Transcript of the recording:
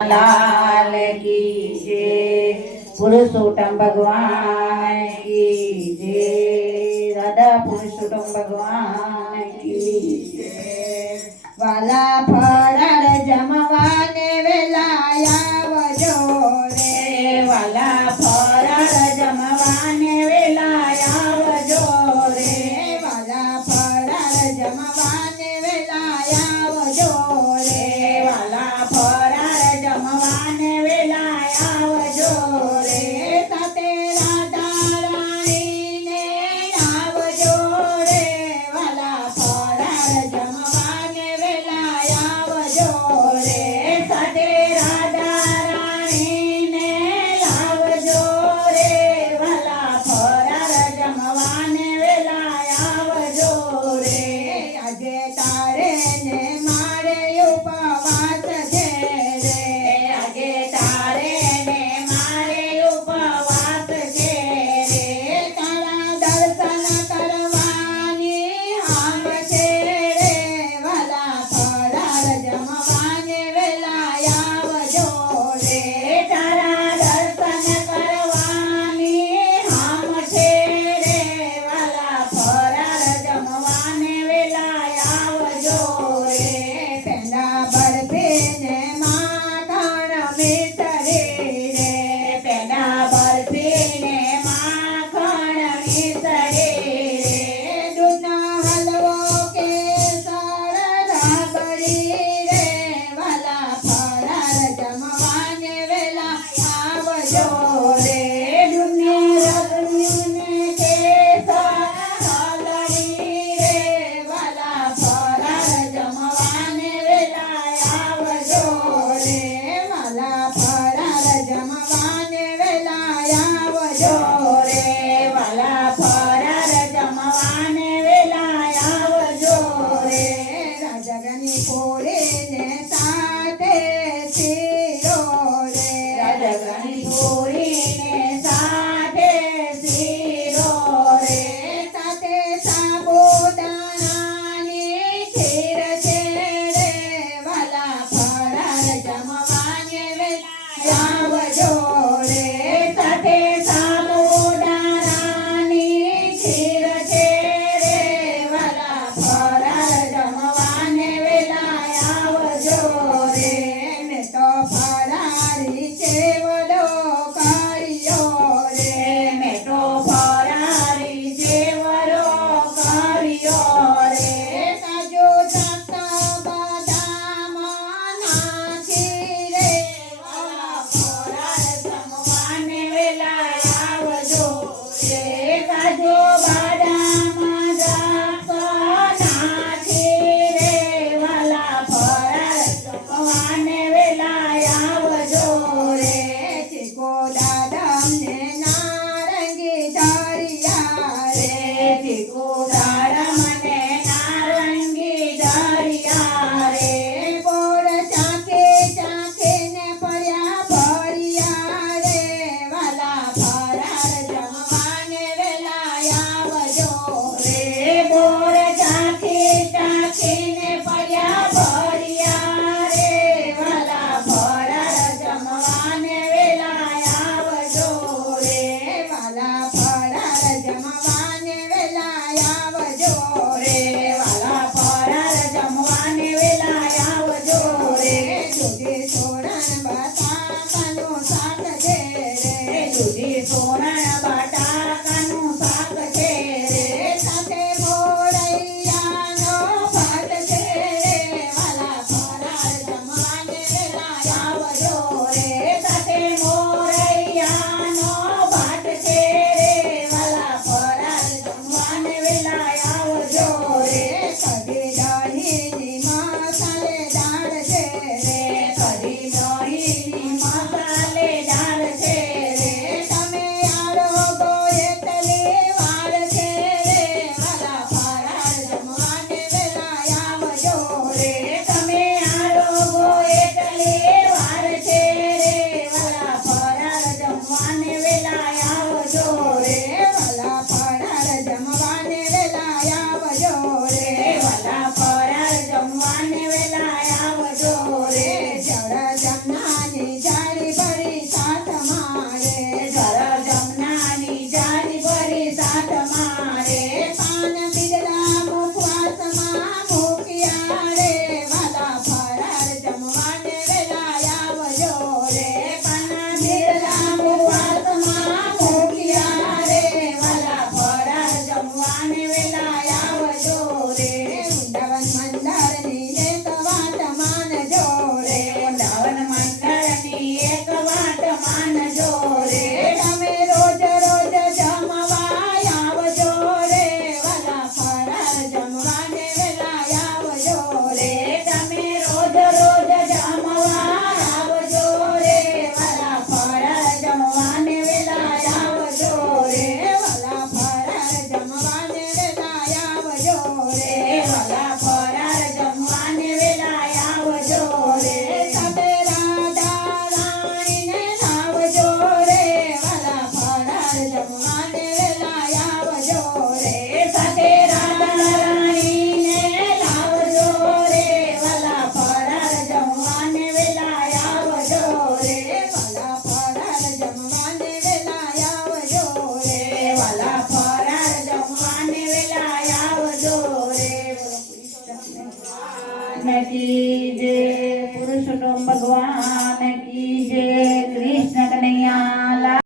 लाल की जय, पुरुषोत्तम भगवान की जय, राधा पुरुषोत्तम भगवान की जय। वाला फराळ जमवाने वेलाया वजो रे, वाला फराळ जमवाने वेलाया वजो रे, वाला फराळ जमवाने वेलाया वजो रे, वाला फराळ जमवाने वेलाया वजो रे, સાથે રાધા રાણીને આવજો રે, વાલા ફરાળ જમવાને વેલાયા આવજો રે, સાથે રાધા રાણીને આવજો રે, વાલા ફરાળ જમવાને વેલાયા આવજો રે। આજે તારે ને મારે ઉપવાસ છે રે, આજે તારે ને મારે ઉપવાસ છે રે, તારા દર્શન કરવાની આમ છે રે, વાલા ફરાળ જમવાને વેલાયા આવજો રે, તારા દર્શન કરવાની આમ છે રે, વાલા ફરાળ જમવાને વેલાયા આવજો રે। પેંડા બરફીને માખણ મિસરી રે, પેંડા બરફીને માખણ મિસરી રે, દૂધનો હલવો કેસર રબડી રે, વાલા ફરાળ જમવાને વેલાયા આવજો રે, દૂધને રબડીને કેસર હલડી રે, વાલા ફરાળ જમવાને વેલાયા આવજો રે, વાલા ફરાળ જમવાને વેલાયા આવજો રે, વાલા ફરાળ જમવાને વેલાયા આવજો રે। રાજગની પૂરીને સાથે શીરો રે, રાજગની પૂરીને સાથે શીરો રે, સાથે સાબુદાણાની ખીર છે રે, વાલા ફરાળ જમવાને વેલાયા આવજો રે, સાથે સાબુદાણાની ખીર છે રે, વાલા ફરાળ જમવાને વેલાયા આવજો રે। મેં તો ફરાળી ચેવડો કર્યો રે, મેં તો ફરાળી ચેવડો કર્યો રે, કાજુ દ્રાક્ષ બદામ નાખી રે, વાલા ફરાળ જમવાને વેલાયા આવજો રે, કાજુ બદામ દ્રાક્ષ નાખી રે, વાલા ફરાળ જમવાને વેલાયા આવજો રે। ચીકુ દાડમને નારંગી ધરિયા રે, ચીકુ દાડમને નારંગી ધરિયા રે, ગોળ ચાખીને પડ્યા ભર્યા રે, વાલા ફરાળ જમવાને વેલાયા આવજો રે, ગોળ ચાખીને પડ્યા ભર્યા રે, વાલા ફરાળ જમવાને વેલાયા આવજો રે, વાલા ફરાળ જમવાને વેલાયા આવજો રે, વાલા ફરાળ જમવાને વેલાયા આવજો રે। દૂધી સોરણ બટાકાનું શાક છે રે, દૂધી સોરણ બટાકાનું શાક છે રે, સાથે મોરૈયાનો ભાત છે રે, વાલા ફરાળ જમવાને વેલાયા આવજો રે, સાથે મોરૈયાનો ભાત છે રે, વાલા ફરાળ જમવાને વેલાયા આવજો રે। કઢી દહીંની મસાલેદાર છે રે, કઢી દહીંની મસાલેદાર છે રે, તમે આરોગો એટલી વાર છે રે, વાલા ફરાળ જમવાને વેલાયા આવજો રે, તમે આરોગો એટલી વાર કૃષ્ણ કી જય પુરુષોત્તમ ભગવાન